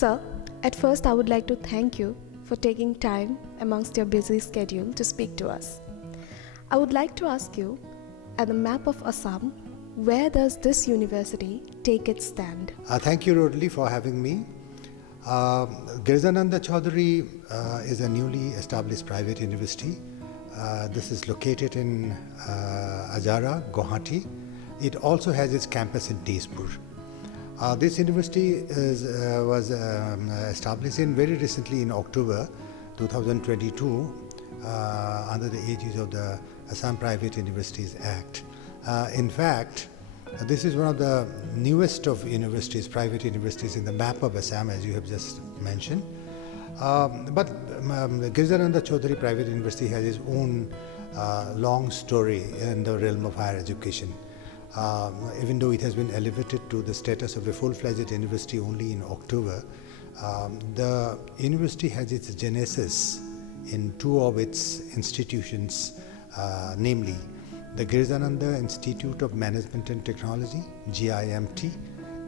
Sir, at first I would like to thank you for taking time amongst your busy schedule to speak to us. I would like to ask you, at the map of Assam, where does this university take its stand? Thank you, Rodley, for having me. Girijananda Chowdhury is a newly established private university. This is located in Azara, Guwahati. It also has its campus in Tezpur. This university was established very recently in October 2022 under the aegis of the Assam Private Universities Act. In fact, this is one of the newest of universities, private universities in the map of Assam, as you have just mentioned. But Girijananda Chowdhury Private University has its own long story in the realm of higher education. Even though it has been elevated to the status of a full-fledged university only in October, the university has its genesis in two of its institutions, namely the Girijananda Institute of Management and Technology, GIMT,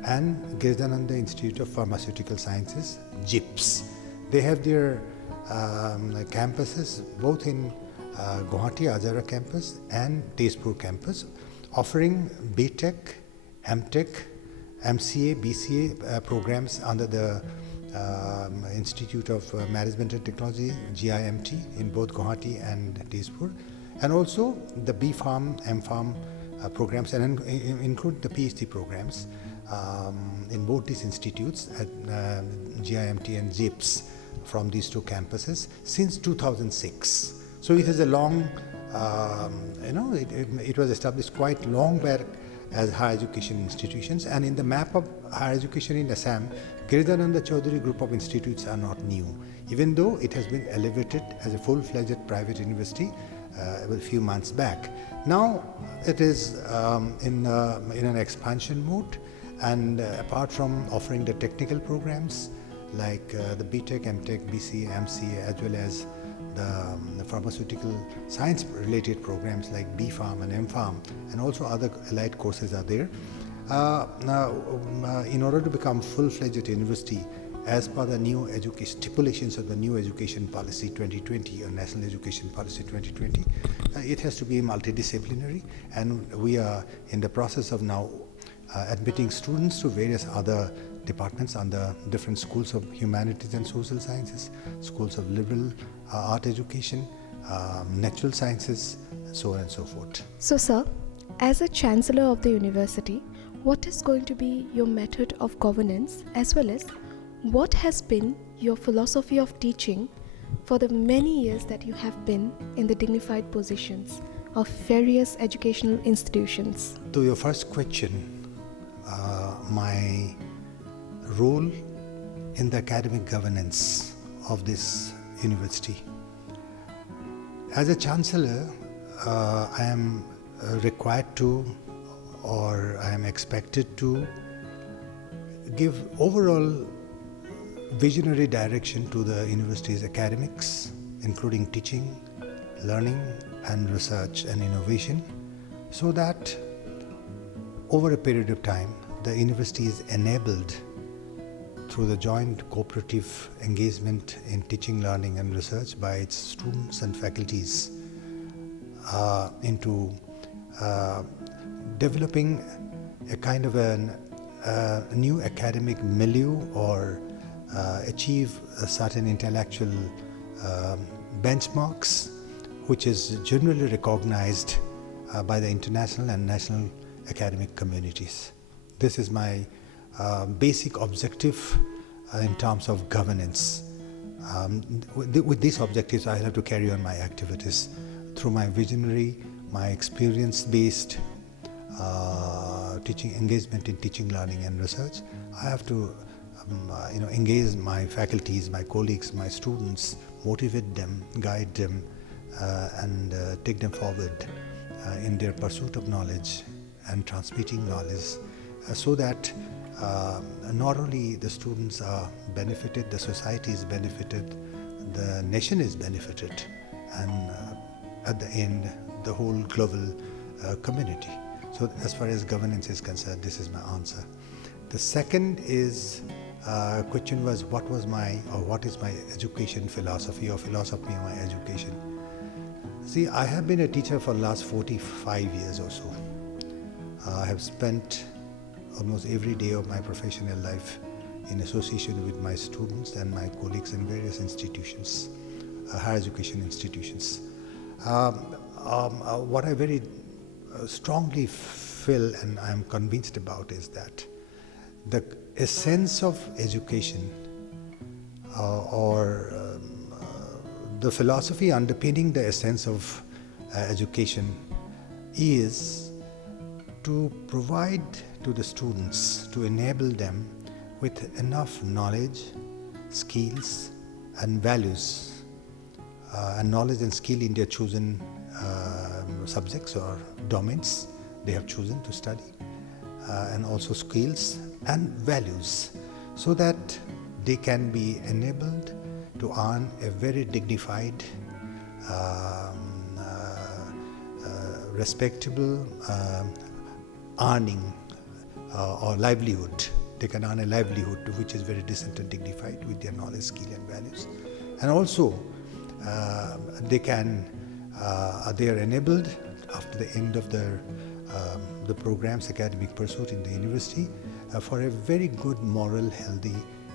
and Girijananda Institute of Pharmaceutical Sciences, GIPS. They have their campuses both in Guwahati Azara campus and Tezpur campus, offering BTech, MTech, MCA, BCA programs under the Institute of Management and Technology, GIMT, in both Guwahati and Tezpur, and also the B.Pharm, M.Pharm programs, and include the PhD programs in both these institutes at GIMT and GIPS from these two campuses since 2006. So it has a long, it was established quite long back as higher education institutions, and in the map of higher education in Assam, Girijananda Chowdhury group of institutes are not new, even though it has been elevated as a full-fledged private university a few months back. Now it is in an expansion mode, and apart from offering the technical programs like the BTech, MTech, BCA, MCA, as well as the pharmaceutical science related programs like B.Pharm and M.Pharm, and also other allied courses are there. In order to become full-fledged university, as per the new education stipulations of the new education policy 2020 or National Education Policy 2020, it has to be multidisciplinary, and we are in the process of now admitting students to various other departments under different schools of humanities and social sciences, schools of liberal art education, natural sciences, so on and so forth. So, sir, as a Chancellor of the university, what is going to be your method of governance, as well as what has been your philosophy of teaching for the many years that you have been in the dignified positions of various educational institutions? To your first question, my role in the academic governance of this university. As a Chancellor, I am required to, or I am expected to, give overall visionary direction to the university's academics, including teaching, learning, and research and innovation, so that over a period of time, the university is enabled through the joint cooperative engagement in teaching, learning, and research by its students and faculties into developing a kind of a new academic milieu, or achieve a certain intellectual benchmarks, which is generally recognized by the international and national academic communities. This is my basic objective in terms of governance. With these objectives, I have to carry on my activities through my visionary, my experience-based teaching engagement in teaching, learning, and research. I have to engage my faculties, my colleagues, my students, motivate them, guide them, and take them forward in their pursuit of knowledge and transmitting knowledge, so that not only the students are benefited, the society is benefited, the nation is benefited, and at the end, the whole global community. So as far as governance is concerned, this is my answer. The second is question was what is my education philosophy or philosophy of my education. See, I have been a teacher for the last 45 years or so. I have spent almost every day of my professional life in association with my students and my colleagues in various institutions, higher education institutions. What I very strongly feel and I am convinced about is that the essence of education the philosophy underpinning the essence of education is to provide to the students, to enable them with enough knowledge, skills and values, and knowledge and skill in their chosen subjects or domains they have chosen to study, and also skills and values, so that they can be enabled to earn a very dignified, respectable earning or livelihood. They can earn a livelihood which is very decent and dignified with their knowledge, skill and values. And also they are enabled after the end of the program's academic pursuit in the university for a very good moral, healthy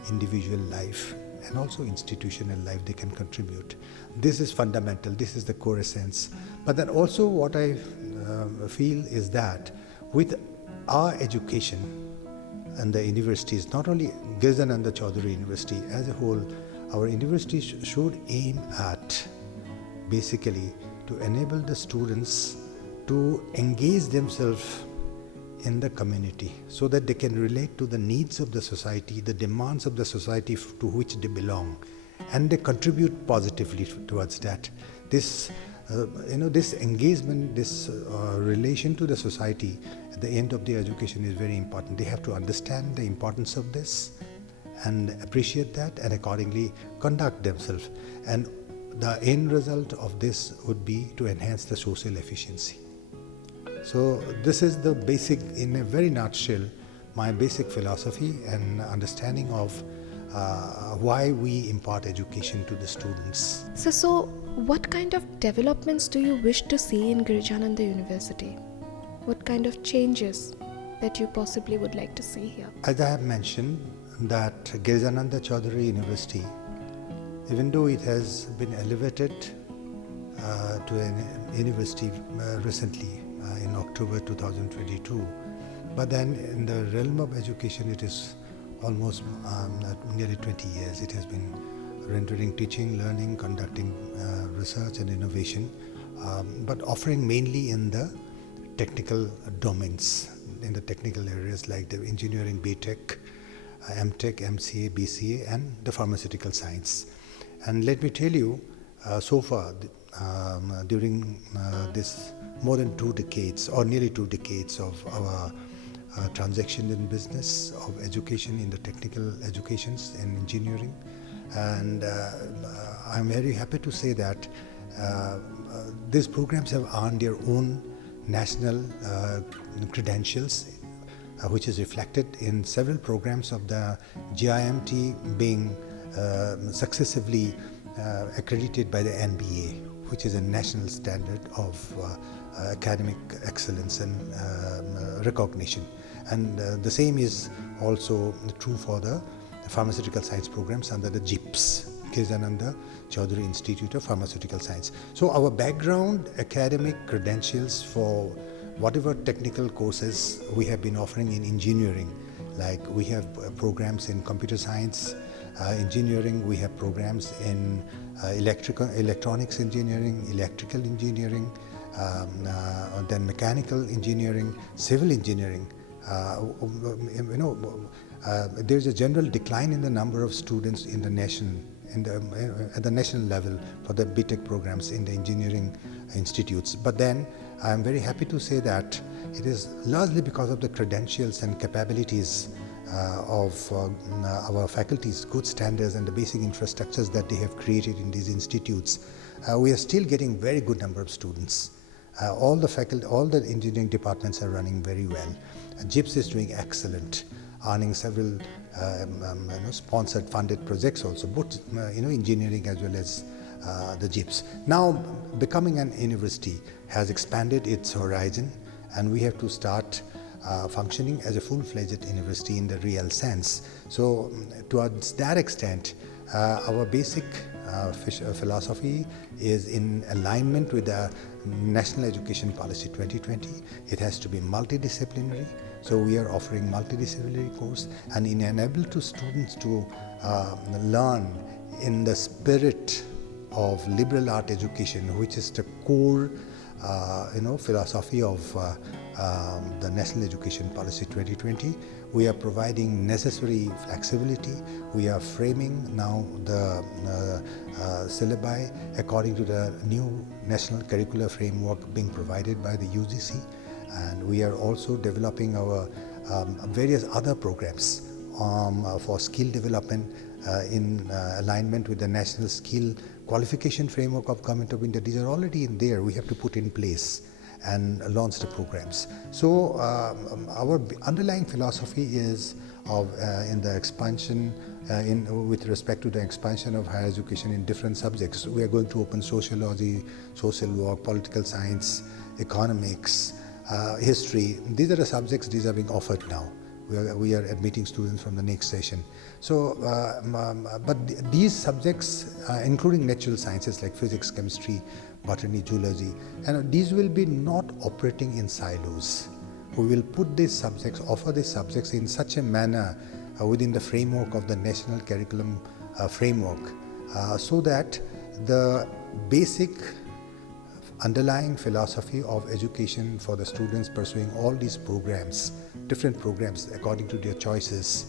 individual life and also institutional life they can contribute. This is fundamental, this is the core essence. But then also what I feel is that with our education and the universities, not only Girijananda Chowdhury University as a whole, our university should aim at basically to enable the students to engage themselves in the community so that they can relate to the needs of the society, the demands of the society to which they belong, and they contribute positively towards that. This this engagement, this relation to the society at the end of their education is very important. They have to understand the importance of this and appreciate that and accordingly conduct themselves. And the end result of this would be to enhance the social efficiency. So this is the basic, in a very nutshell, my basic philosophy and understanding of why we impart education to the students. So what kind of developments do you wish to see in Girijananda University? What kind of changes that you possibly would like to see here? As I have mentioned, that Girijananda Chowdhury University, even though it has been elevated to a university recently in October 2022, but then in the realm of education it is almost nearly 20 years. It has been rendering teaching, learning, conducting research and innovation, but offering mainly in the technical domains, in the technical areas like the engineering, BTech, MTech, MCA, BCA and the pharmaceutical science. And let me tell you, so far during this more than 2 decades or nearly 2 decades of our transaction in business, of education in the technical educations and engineering, and I'm very happy to say that these programs have earned their own national credentials, which is reflected in several programs of the GIMT being successively accredited by the NBA, which is a national standard of academic excellence and recognition. And the same is also true for the pharmaceutical science programs under the GIPS, Girijananda Chowdhury Institute of Pharmaceutical Science. So our background academic credentials for whatever technical courses we have been offering in engineering, like we have programs in computer science, engineering, we have programs in electronics engineering, electrical engineering, then mechanical engineering, civil engineering. There is a general decline in the number of students in the nation, at the national level for the BTech programs in the engineering institutes. But then I am very happy to say that it is largely because of the credentials and capabilities of our faculties, good standards and the basic infrastructures that they have created in these institutes. We are still getting very good number of students. All the faculty, all the engineering departments are running very well. GIPS is doing excellent. earning several sponsored funded projects also, both engineering as well as the JIPS. Now becoming an university has expanded its horizon, and we have to start functioning as a full-fledged university in the real sense. So towards that extent, our basic philosophy is in alignment with the National Education Policy 2020. It has to be multidisciplinary. So we are offering multidisciplinary course and enable to students to learn in the spirit of liberal art education, which is the core philosophy of the National Education Policy 2020. We are providing necessary flexibility. We are framing now the syllabi according to the new national curricular framework being provided by the UGC, and we are also developing our various other programs for skill development in alignment with the national skill qualification framework of Government of India. These are already in there. We have to put in place and launch the programs. So our underlying philosophy is of in the expansion with respect to the expansion of higher education in different subjects. We are going to open sociology, social work, political science, economics, history. These are the subjects. These are being offered now. We are admitting students from the next session. So, but these subjects, including natural sciences like physics, chemistry, botany, zoology, and these will be not operating in silos. We will put these subjects, offer these subjects in such a manner within the framework of the national curriculum framework, so that the basic underlying philosophy of education for the students pursuing all these programs, different programs according to their choices,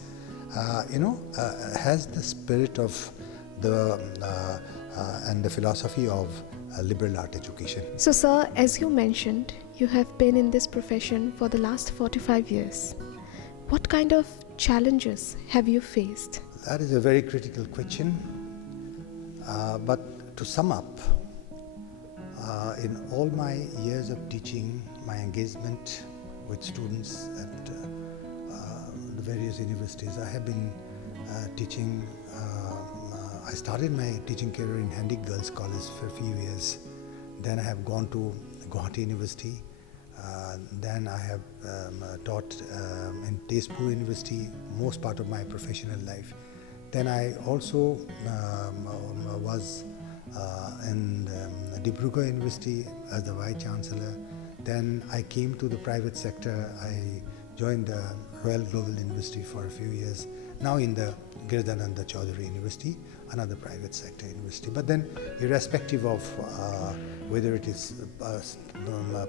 has the spirit of the and the philosophy of liberal art education. So sir, as you mentioned, you have been in this profession for the last 45 years. What kind of challenges have you faced? That is a very critical question. But to sum up, in all my years of teaching, my engagement with students at the various universities, I have been teaching. I started my teaching career in Handic Girls College for a few years. Then I have gone to Guwahati University. Then I have taught in Tezpur University most part of my professional life. Then I also was in Dibrugarh University as the Vice Chancellor. Then I came to the private sector. I joined the Royal Global University for a few years. Now in the Girijananda Chowdhury University, another private sector university. But then, irrespective of whether it is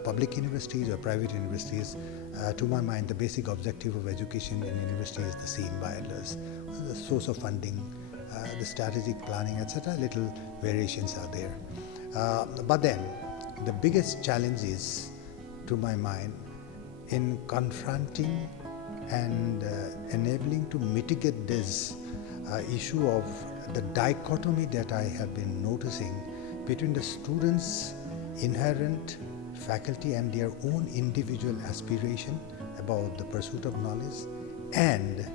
public universities or private universities, to my mind, the basic objective of education in university is the same by and large. The source of funding, the strategic planning, etc. Little variations are there. But then, the biggest challenge is, to my mind, in confronting and enabling to mitigate this issue of the dichotomy that I have been noticing between the students' inherent faculty and their own individual aspiration about the pursuit of knowledge, and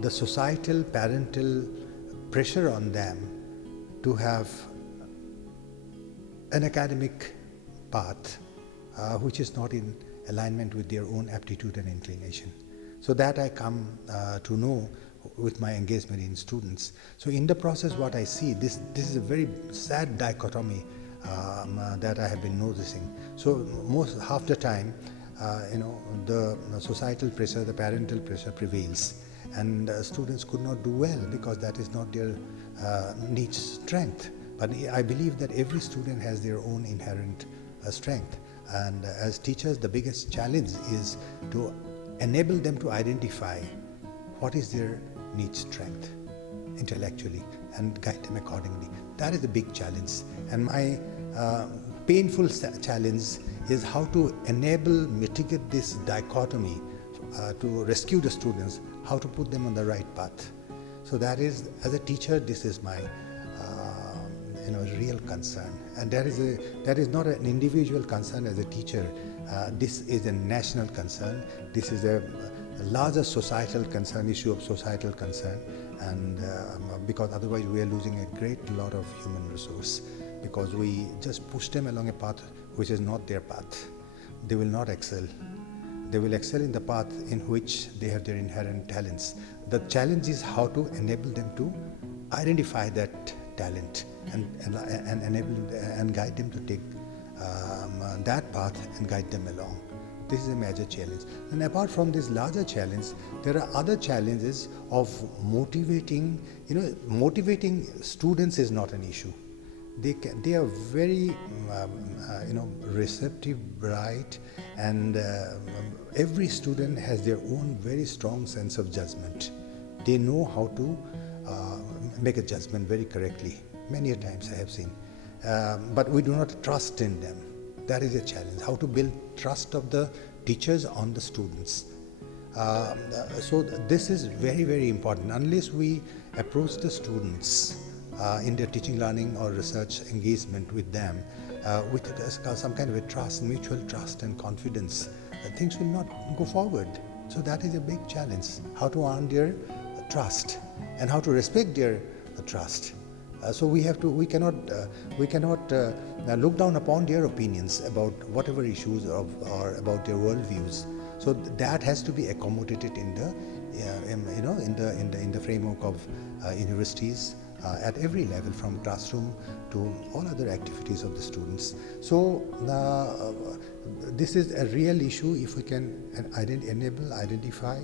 the societal, parental pressure on them to have an academic path which is not in alignment with their own aptitude and inclination. So that I come to know with my engagement in students. So in the process, what I see, this is a very sad dichotomy that I have been noticing. So half the time, the societal pressure, the parental pressure prevails, and students could not do well because that is not their niche strength. But I believe that every student has their own inherent strength, and as teachers, the biggest challenge is to enable them to identify what is their niche strength intellectually and guide them accordingly. That is the big challenge, and my painful challenge is how to mitigate this dichotomy, to rescue the students, how to put them on the right path. So that is, as a teacher, this is my real concern, and that is not an individual concern as a teacher. This is a national concern. This is a larger societal concern, issue of societal concern, and because otherwise we are losing a great lot of human resource, because we just push them along a path which is not their path. They will not excel. They will excel in the path in which they have their inherent talents. The challenge is how to enable them to identify that talent and enable and guide them to take that path and guide them along. This is a major challenge. And apart from this larger challenge, there are other challenges of motivating. Motivating students is not an issue. They are very receptive, bright, and every student has their own very strong sense of judgment. They know how to make a judgment very correctly. Many a times I have seen, but we do not trust in them. That is a challenge. How to build trust of the teachers on the students. So this is very, very important. Unless we approach the students in their teaching, learning or research engagement with them with some kind of a trust, mutual trust and confidence, things will not go forward. So that is a big challenge. How to earn their trust and how to respect their trust. So we cannot look down upon their opinions about whatever issues or about their worldviews. So that has to be accommodated in the framework of universities at every level, from classroom to all other activities of the students. So this is a real issue. If we can identify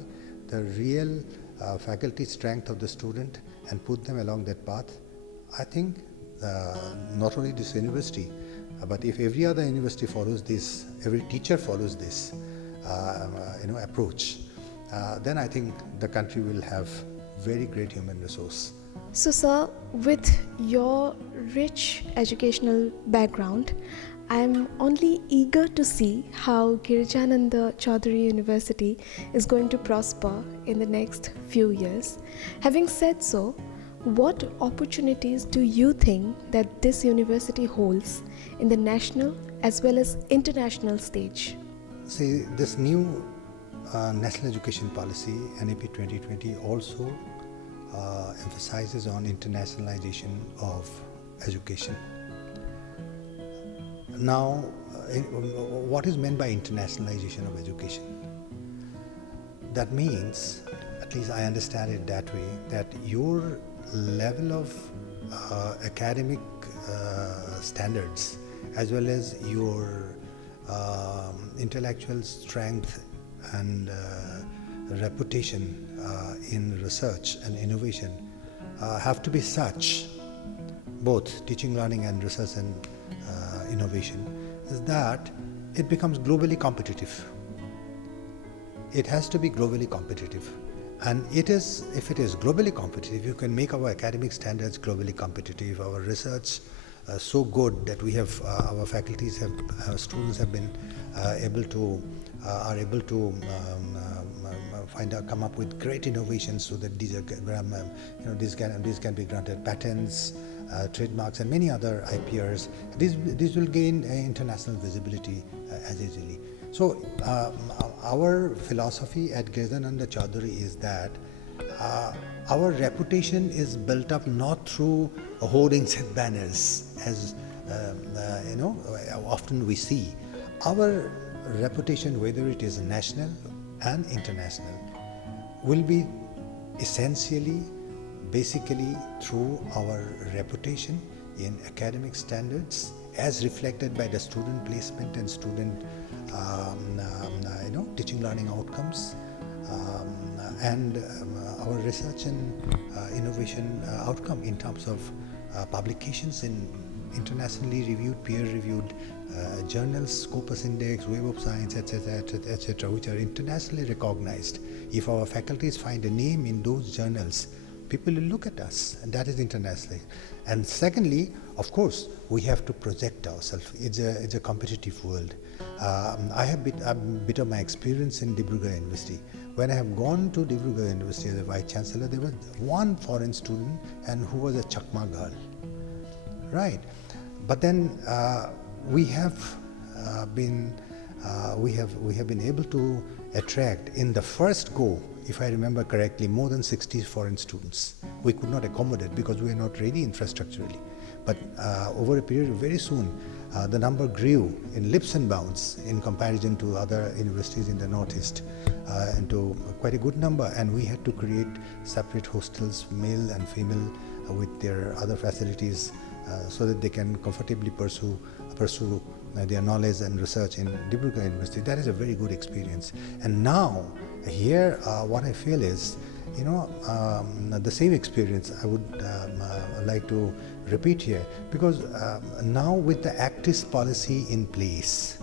the real faculty strength of the student and put them along that path, I think not only this university, but if every other university follows this, every teacher follows this approach, then I think the country will have very great human resource. So sir, with your rich educational background, I am only eager to see how Girijananda Chowdhury University is going to prosper in the next few years. Having said so, what opportunities do you think that this university holds in the national as well as international stage? See, this new National Education Policy, NEP 2020, also emphasizes on internationalization of education. Now, what is meant by internationalization of education? That means, at least I understand it that way, that your level of academic standards as well as your intellectual strength and reputation in research and innovation have to be such, both teaching, learning and research and innovation, is that it becomes globally competitive. It has to be globally competitive. And it is, if it is globally competitive, you can make our academic standards globally competitive, our research so good that we have our faculties have students have been able to come up with great innovations, so that these are these can be granted patents, trademarks and many other IPRs. These will gain international visibility as easily. So our philosophy at Girijananda Chowdhury is that our reputation is built up not through hoardings and banners, as often we see. Our reputation, whether it is national and international, will be essentially, basically through our reputation in academic standards as reflected by the student placement and student teaching learning outcomes, and our research and innovation outcome in terms of publications in internationally reviewed, peer-reviewed journals, Scopus Index, Web of Science, etc., which are internationally recognized. If our faculties find a name in those journals, people will look at us, and that is internationally. And secondly, of course, we have to project ourselves. It's a competitive world. I have a bit of my experience in Dibrugarh University. When I have gone to Dibrugarh University as a Vice Chancellor, there was one foreign student and who was a Chakma girl, right? But then we have been able to attract in the first go, if I remember correctly, more than 60 foreign students. We could not accommodate because we are not ready infrastructurally. But over a period, very soon, the number grew in leaps and bounds in comparison to other universities in the Northeast, into quite a good number. And we had to create separate hostels, male and female, with their other facilities, so that they can comfortably pursue their knowledge and research in Dibrugarh University. That is a very good experience. And now, here, what I feel is, the same experience I would like to repeat here, because now with the active policy in place,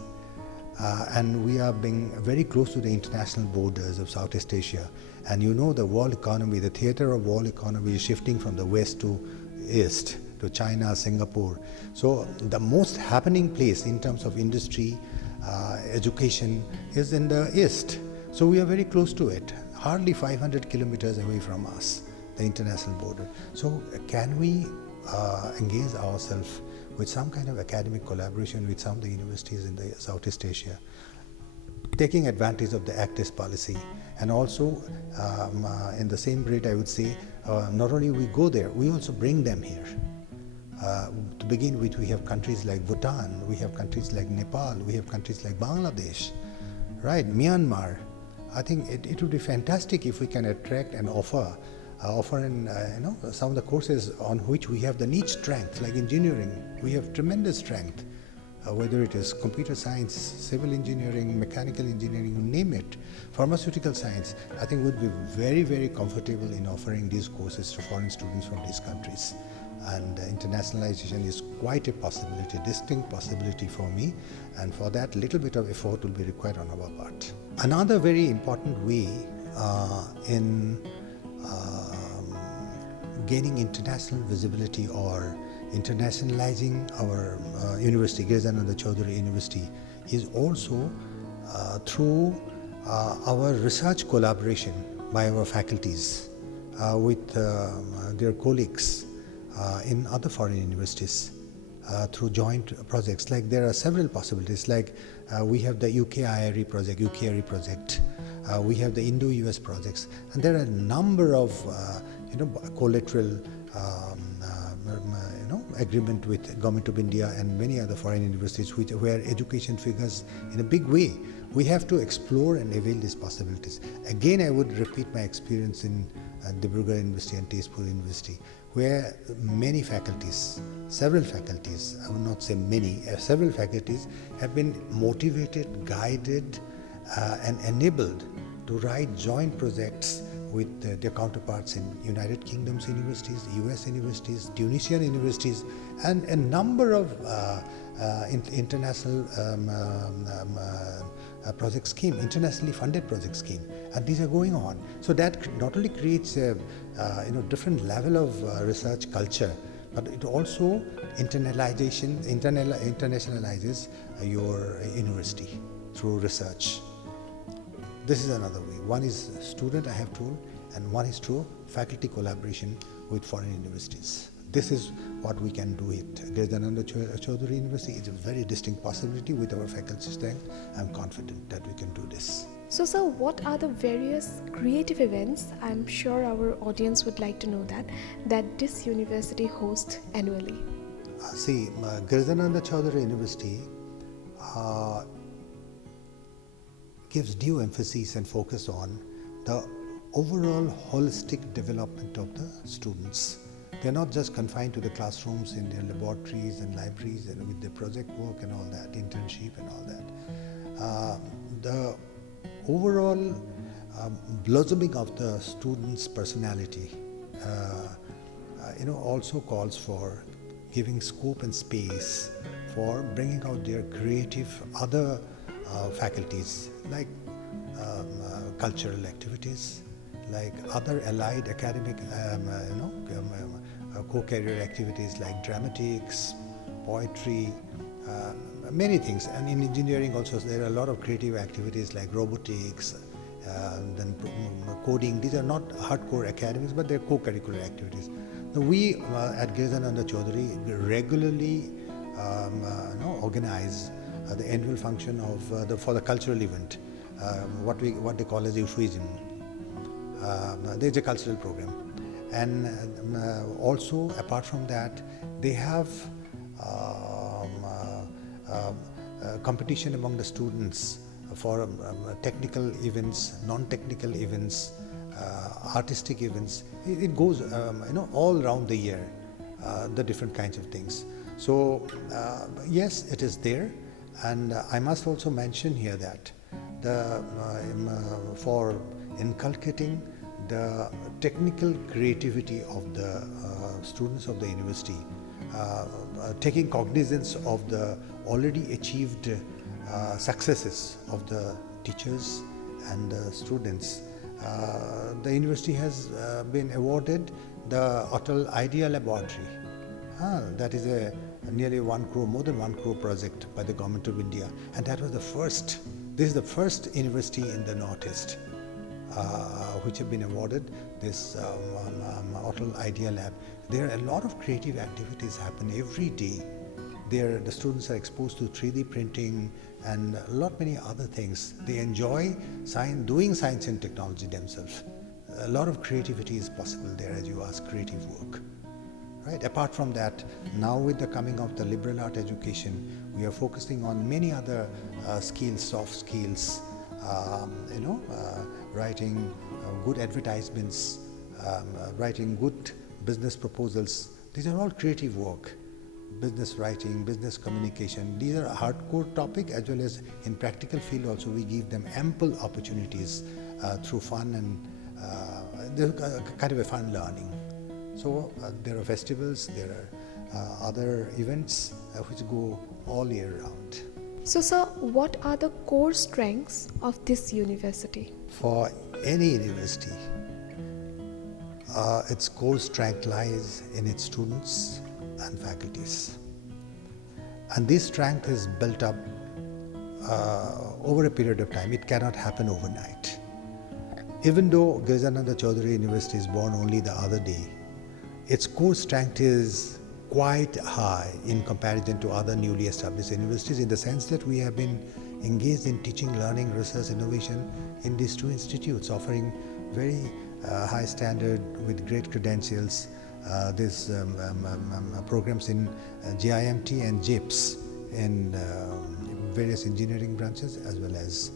and we are being very close to the international borders of Southeast Asia, and the world economy, the theater of world economy is shifting from the west to east, to China, Singapore. So the most happening place in terms of industry, education is in the east. So we are very close to it, hardly 500 kilometers away from us, the international border. So can we engage ourselves with some kind of academic collaboration with some of the universities in the Southeast Asia, taking advantage of the active policy, and also in the same rate I would say, not only we go there, we also bring them here. To begin with, we have countries like Bhutan, we have countries like Nepal, we have countries like Bangladesh, right, Myanmar. I think it would be fantastic if we can attract and offer some of the courses on which we have the niche strength, like engineering. We have tremendous strength, whether it is computer science, civil engineering, mechanical engineering, you name it, pharmaceutical science. I think we would be very, very comfortable in offering these courses to foreign students from these countries. And internationalization is quite a possibility, distinct possibility for me, and for that little bit of effort will be required on our part. Another very important way in gaining international visibility or internationalizing our university, Girijananda Chowdhury University, is also through our research collaboration by our faculties with their colleagues in other foreign universities through joint projects. Like there are several possibilities, like we have the UK-IRE project, UK-IRE project, we have the Indo-US projects, and there are a number of collateral agreement with Government of India and many other foreign universities where education figures in a big way. We have to explore and avail these possibilities. Again, I would repeat my experience in Dibrugarh University and Tezpur University, where many faculties, several faculties, I would not say many, several faculties have been motivated, guided and enabled to write joint projects with their counterparts in United Kingdom's universities, US universities, Tunisian universities, and a number of international projects came, internationally funded projects came, and these are going on. So that not only creates a different level of research culture, but it also internationalizes your university through research. This is another way. One is student, I have told, and one is through faculty collaboration with foreign universities. This is what we can do at Girijananda Chowdhury University. It's a very distinct possibility with our faculty strength. I'm confident that we can do this. So, sir, what are the various creative events, I'm sure our audience would like to know that this university hosts annually? Girijananda Chowdhury University gives due emphasis and focus on the overall holistic development of the students. They're not just confined to the classrooms in their laboratories and libraries and with their project work and all that, internship and all that. The overall blossoming of the students' personality also calls for giving scope and space for bringing out their creative other faculties, like cultural activities, like other allied academic co-career activities like dramatics, poetry, many things. And in engineering also there are a lot of creative activities like robotics, then coding. These are not hardcore academics, but they're co-curricular activities. Now we at Girijananda Chowdhury regularly organize the annual function of for the cultural event. what they call as euphuism. There's a cultural program, and also apart from that, they have competition among the students for technical events, non-technical events, artistic events. It goes all around the year, the different kinds of things. So yes, it is there, and I must also mention here that for inculcating the technical creativity of the students of the university, taking cognizance of the already achieved successes of the teachers and the students, the university has been awarded the Atal Idea Laboratory. That is a nearly 1 crore, more than 1 crore project by the Government of India, and that was the first. This is the first university in the Northeast which have been awarded this Atal Idea Lab. There are a lot of creative activities happen every day. There, the students are exposed to 3D printing and a lot many other things. They enjoy doing science and technology themselves. A lot of creativity is possible there, as you ask, creative work. Right. Apart from that, now with the coming of the liberal art education, we are focusing on many other skills, soft skills, writing good advertisements, writing good business proposals. These are all creative work. Business writing, business communication, these are hardcore topic, as well as in practical field also we give them ample opportunities through fun and kind of a fun learning. So there are festivals, there are other events which go all year round. So sir, what are the core strengths of this university? For any university, its core strength lies in its students and faculties. And this strength is built up over a period of time. It cannot happen overnight. Even though Girijananda Chowdhury University is born only the other day, its core strength is quite high in comparison to other newly established universities, in the sense that we have been engaged in teaching, learning, research, innovation in these two institutes, offering very high standard with great credentials. These programs in GIMT and JIPS in various engineering branches, as well as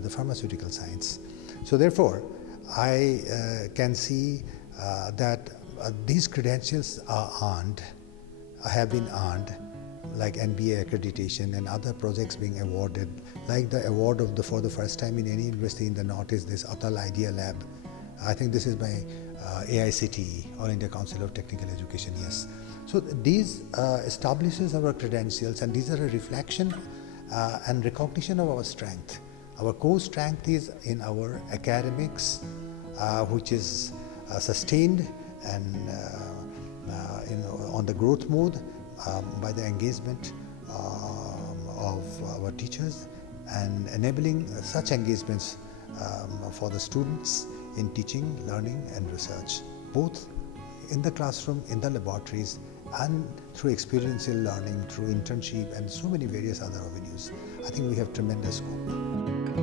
the pharmaceutical science. So therefore, I can see that these credentials have been earned, like NBA accreditation and other projects being awarded, like the award of for the first time in any university in the Northeast, this Atal Idea Lab. I think this is by AICTE, All India Council of Technical Education, yes. So these establishes our credentials, and these are a reflection and recognition of our strength. Our core strength is in our academics, which is sustained and on the growth mode by the engagement of our teachers, and enabling such engagements for the students in teaching, learning and research, both in the classroom, in the laboratories, and through experiential learning, through internship and so many various other avenues. I think we have tremendous scope.